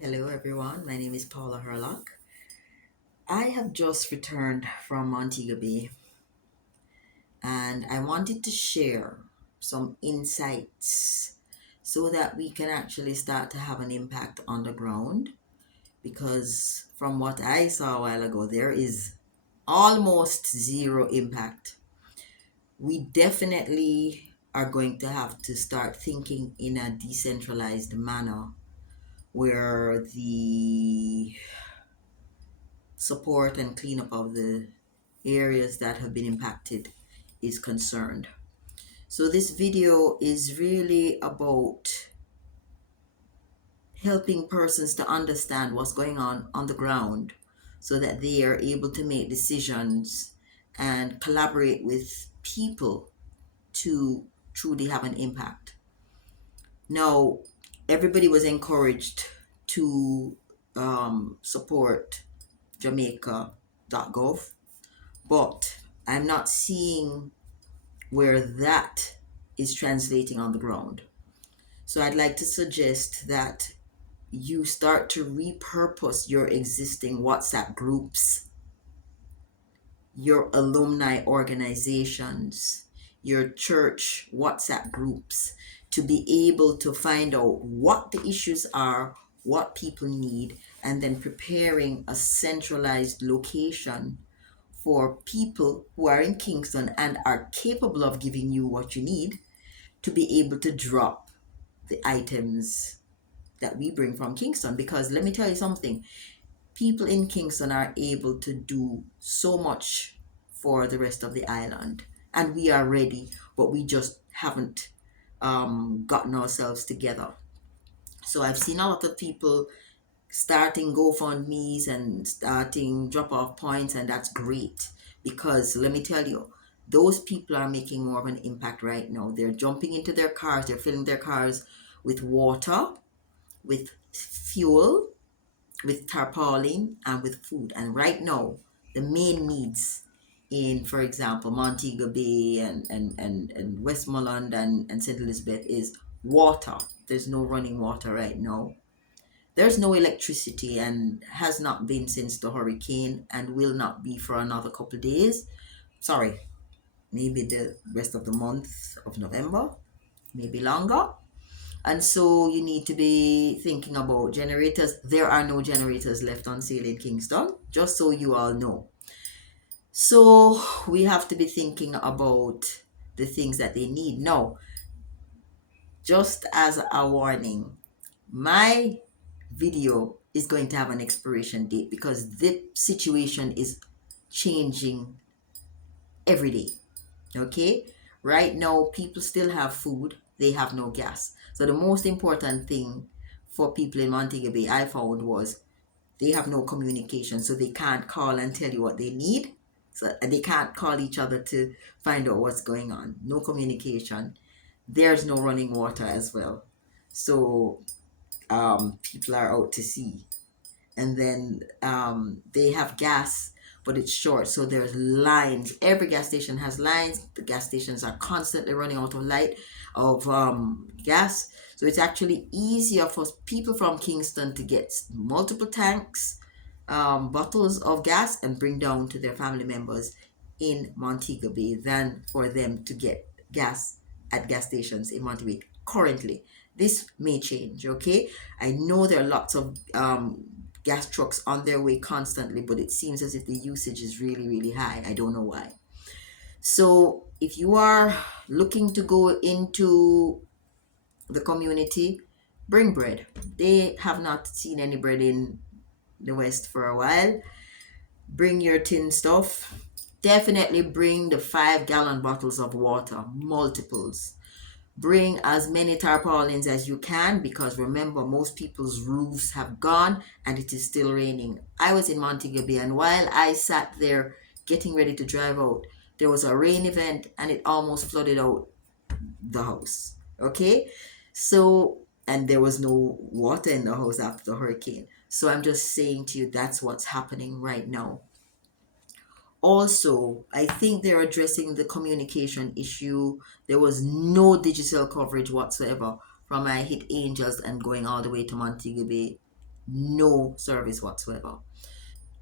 Hello, everyone. My name is Paula Herlock. I have just returned from Montego Bay and I wanted to share some insights so that we can actually start to have an impact on the ground. Because from what I saw a while ago, there is almost zero impact. We definitely are going to have to start thinking in a decentralized manner where the support and cleanup of the areas that have been impacted is concerned. So this video is really about helping persons to understand what's going on the ground so that they are able to make decisions and collaborate with people to truly have an impact. Now, everybody was encouraged to support Jamaica.gov, but I'm not seeing where that is translating on the ground. So I'd like to suggest that you start to repurpose your existing WhatsApp groups, your alumni organizations, your church WhatsApp groups to be able to find out what the issues are, what people need, and then preparing a centralized location for people who are in Kingston and are capable of giving you what you need to be able to drop the items that we bring from Kingston. Because let me tell you something, people in Kingston are able to do so much for the rest of the island, and we are ready, but we just haven't gotten ourselves together. So I've seen a lot of people starting GoFundMe's and starting drop off points, and that's great because let me tell you, those people are making more of an impact right now. They're jumping into their cars, they're filling their cars with water, with fuel, with tarpaulin, and with food. And right now, the main needs in, for example, Montego Bay and Westmoreland and St. Elizabeth is water. There's no running water right now. There's no electricity and has not been since the hurricane and will not be for another couple of days. Sorry, maybe the rest of the month of November, maybe longer. And so you need to be thinking about generators. There are no generators left on sale in Kingston, just so you all know. So we have to be thinking about the things that they need. Now, just as a warning, my video is going to have an expiration date because the situation is changing every day. Okay, right now people still have food, they have no gas. So the most important thing for people in Montego Bay I found was they have no communication, so they can't call and tell you what they need. So they can't call each other to find out what's going on. No communication. There's no running water as well. So people are out to sea, and then they have gas, but it's short, so there's lines. Every gas station has lines. The gas stations are constantly running out of light of gas, so it's actually easier for people from Kingston to get multiple tanks, bottles of gas, and bring down to their family members in Montego Bay than for them to get gas at gas stations in Montego Bay currently. This may change, okay? I know there are lots of gas trucks on their way constantly, but it seems as if the usage is really, really high. I don't know why. So if you are looking to go into the community, bring bread. They have not seen any bread in the West for a while. Bring your tin stuff. Definitely bring the 5 gallon bottles of water, multiples. Bring as many tarpaulins as you can because remember, most people's roofs have gone and it is still raining. I was in Montego Bay, and while I sat there getting ready to drive out, there was a rain event and it almost flooded out the house. Okay? So, and there was no water in the house after the hurricane. So I'm just saying to you, that's what's happening right now. Also, I think they're addressing the communication issue. There was no digital coverage whatsoever from I hit Angels and going all the way to Montego Bay. no service whatsoever.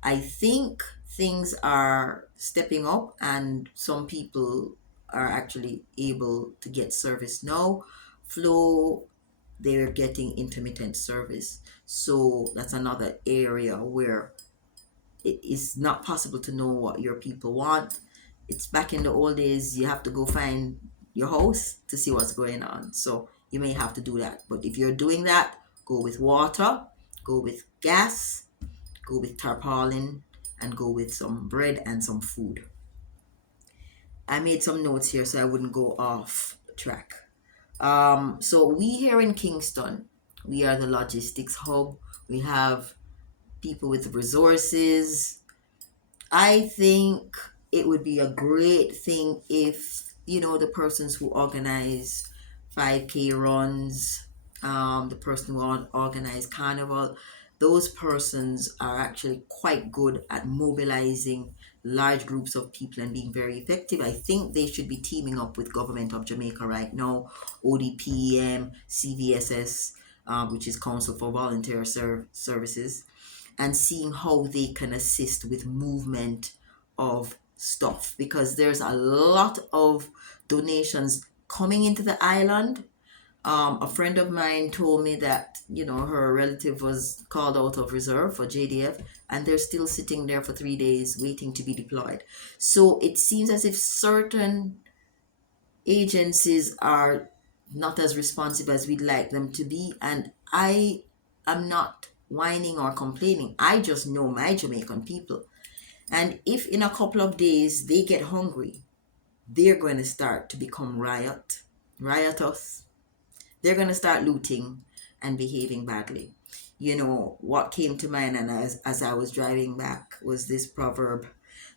I think things are stepping up and some people are actually able to get service now. Flow, they're getting intermittent service. So that's another area where it is not possible to know what your people want. It's back in the old days, you have to go find your house to see what's going on. So you may have to do that. But if you're doing that, go with water, go with gas, go with tarpaulin, and go with some bread and some food. I made some notes here so I wouldn't go off track. So we here in Kingston, we are the logistics hub. We have people with resources. I think it would be a great thing if, the persons who organize 5K runs, the person who organize carnival, those persons are actually quite good at mobilizing large groups of people and being very effective. I think they should be teaming up with Government of Jamaica right now, ODPEM, CVSS, which is Council for Volunteer Services, and seeing how they can assist with movement of stuff, because there's a lot of donations coming into the island. A friend of mine told me that her relative was called out of reserve for JDF, and they're still sitting there for 3 days waiting to be deployed. So it seems as if certain agencies are not as responsive as we'd like them to be. And I am not whining or complaining. I just know my Jamaican people. And if in a couple of days they get hungry, they're going to start to become riotous. They're going to start looting and behaving badly. What came to mind, and as I was driving back, was this proverb: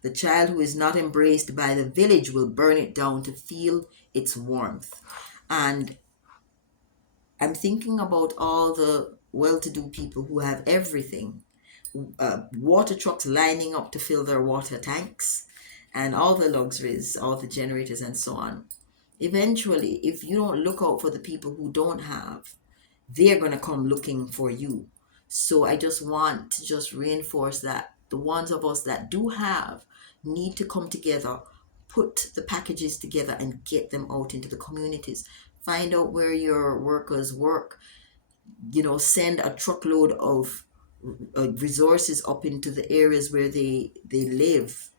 the child who is not embraced by the village will burn it down to feel its warmth. And I'm thinking about all the well-to-do people who have everything, water trucks lining up to fill their water tanks, and all the luxuries, all the generators, and so on. Eventually, if you don't look out for the people who don't have, they're going to come looking for you. So I just want to just reinforce that the ones of us that do have need to come together, put the packages together, and get them out into the communities. Find out where your workers work, send a truckload of resources up into the areas where they live.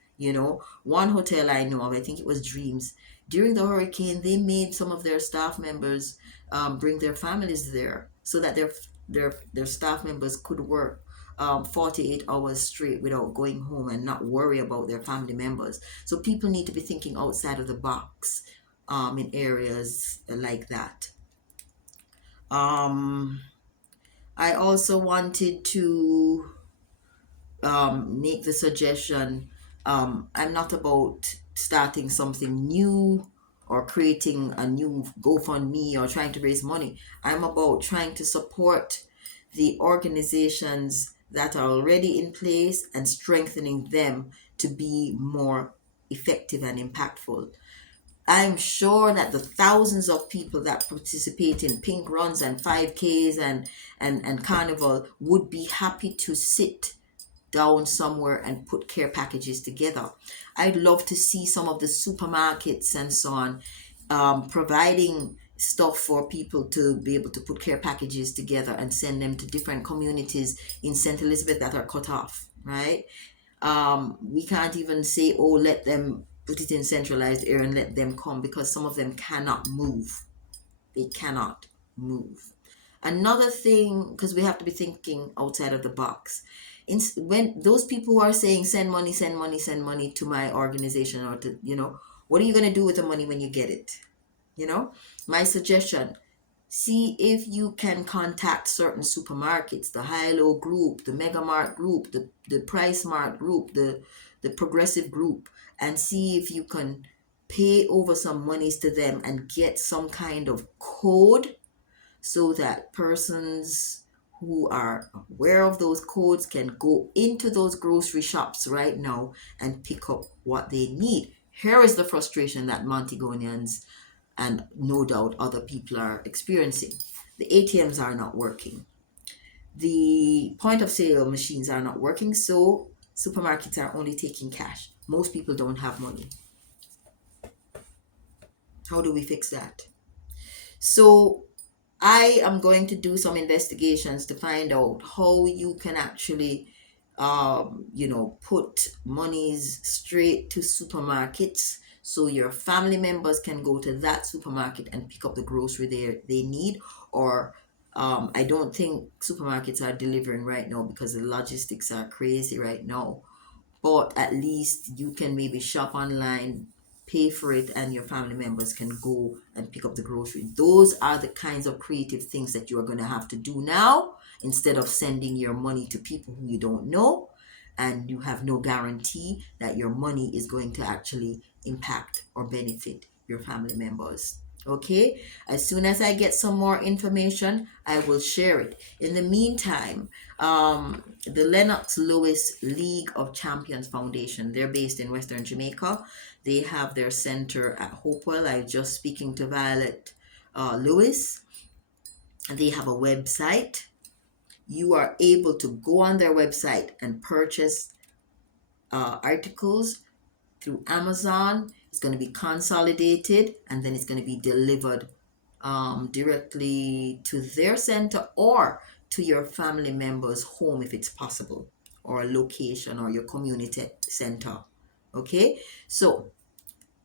One hotel I know of, I think it was Dreams, during the hurricane they made some of their staff members bring their families there so that their staff members could work 48 hours straight without going home and not worry about their family members. So people need to be thinking outside of the box in areas like that. um I also wanted to make the suggestion. I'm not about starting something new or creating a new GoFundMe or trying to raise money. I'm about trying to support the organizations that are already in place and strengthening them to be more effective and impactful. I'm sure that the thousands of people that participate in pink runs and 5Ks and carnival would be happy to sit down somewhere and put care packages together. I'd love to see some of the supermarkets and so on providing stuff for people to be able to put care packages together and send them to different communities in St. Elizabeth that are cut off, right? We can't even say, oh, let them put it in centralized area and let them come, because some of them cannot move. They cannot move. Another thing, because we have to be thinking outside of the box. When those people who are saying send money, send money, send money to my organization, or to, what are you going to do with the money when you get it? My suggestion: see if you can contact certain supermarkets, the High-Low group, the Mega Mart group, the Price Mart group, the Progressive group, and see if you can pay over some monies to them and get some kind of code so that persons who are aware of those codes can go into those grocery shops right now and pick up what they need. Here is the frustration that Montegonians and no doubt other people are experiencing. The ATMs are not working. the point of sale machines are not working, so supermarkets are only taking cash. Most people don't have money. How do we fix that? So I am going to do some investigations to find out how you can actually, put monies straight to supermarkets so your family members can go to that supermarket and pick up the grocery they need. Or I don't think supermarkets are delivering right now because the logistics are crazy right now, but at least you can maybe shop online, pay for it, and your family members can go and pick up the grocery. Those are the kinds of creative things that you're going to have to do now, instead of sending your money to people who you don't know and you have no guarantee that your money is going to actually impact or benefit your family members. Okay, as soon as I get some more information, I will share it. In the meantime, the Lennox Lewis League of Champions Foundation, they're based in Western Jamaica. They have their center at Hopewell. I was just speaking to Violet Lewis. They have a website. You are able to go on their website and purchase articles through Amazon. It's going to be consolidated and then it's going to be delivered directly to their center or to your family member's home if it's possible, or a location or your community center. Okay, so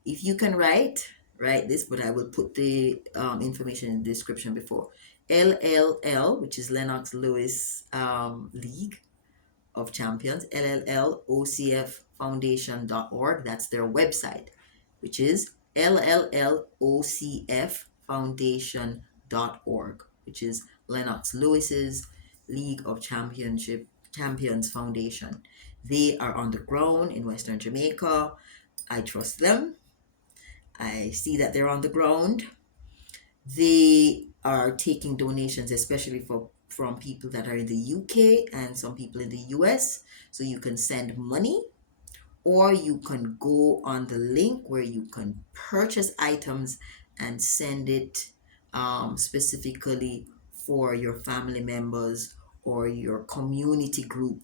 if you can write this, but I will put the information in the description before. LLL, which is Lennox Lewis League of Champions, LLLOCF Foundation.org. That's their website, which is LLLOCF Foundation.org, which is Lennox Lewis's League of Champions Foundation. They are on the ground in Western Jamaica. I trust them. I see that they're on the ground. They are taking donations, especially from people that are in the UK and some people in the US. So you can send money, or you can go on the link where you can purchase items and send it specifically for your family members or your community group.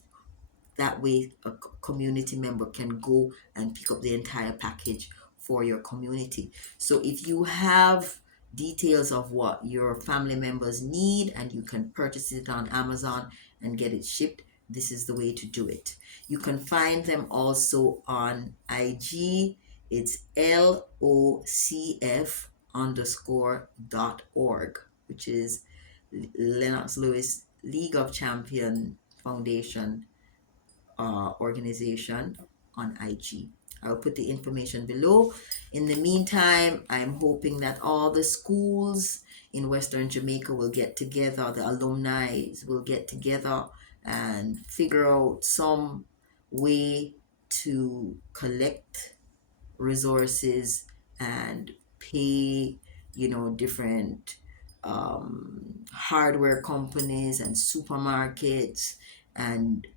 That way, a community member can go and pick up the entire package for your community. So if you have details of what your family members need and you can purchase it on Amazon and get it shipped, this is the way to do it. You can find them also on IG. It's LOCF underscore .org, which is Lennox Lewis League of Champion Foundation organization on IG. I'll put the information below. In the meantime, I'm hoping that all the schools in Western Jamaica will get together, the alumni will get together and figure out some way to collect resources and pay, different hardware companies and supermarkets and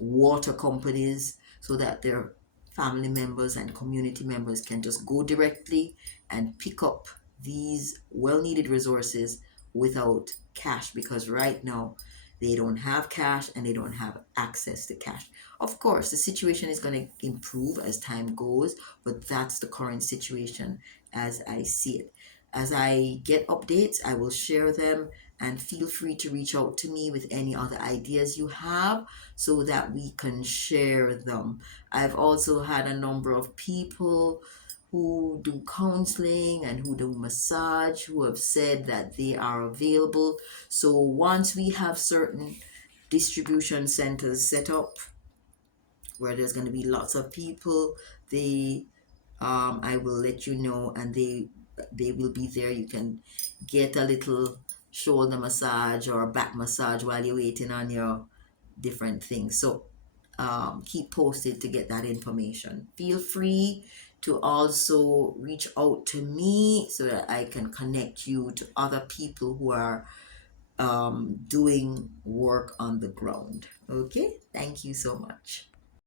water companies, so that their family members and community members can just go directly and pick up these well needed resources without cash, because right now they don't have cash and they don't have access to cash. Of course, the situation is going to improve as time goes, but that's the current situation as I see it. As I get updates, I will share them, and feel free to reach out to me with any other ideas you have so that we can share them. I've also had a number of people who do counseling and who do massage who have said that they are available. So once we have certain distribution centers set up where there's going to be lots of people, they I will let you know, and they will be there. You can get a little shoulder massage or back massage while you're waiting on your different things. So keep posted to get that information. Feel free to also reach out to me so that I can connect you to other people who are doing work on the ground. Okay, thank you so much.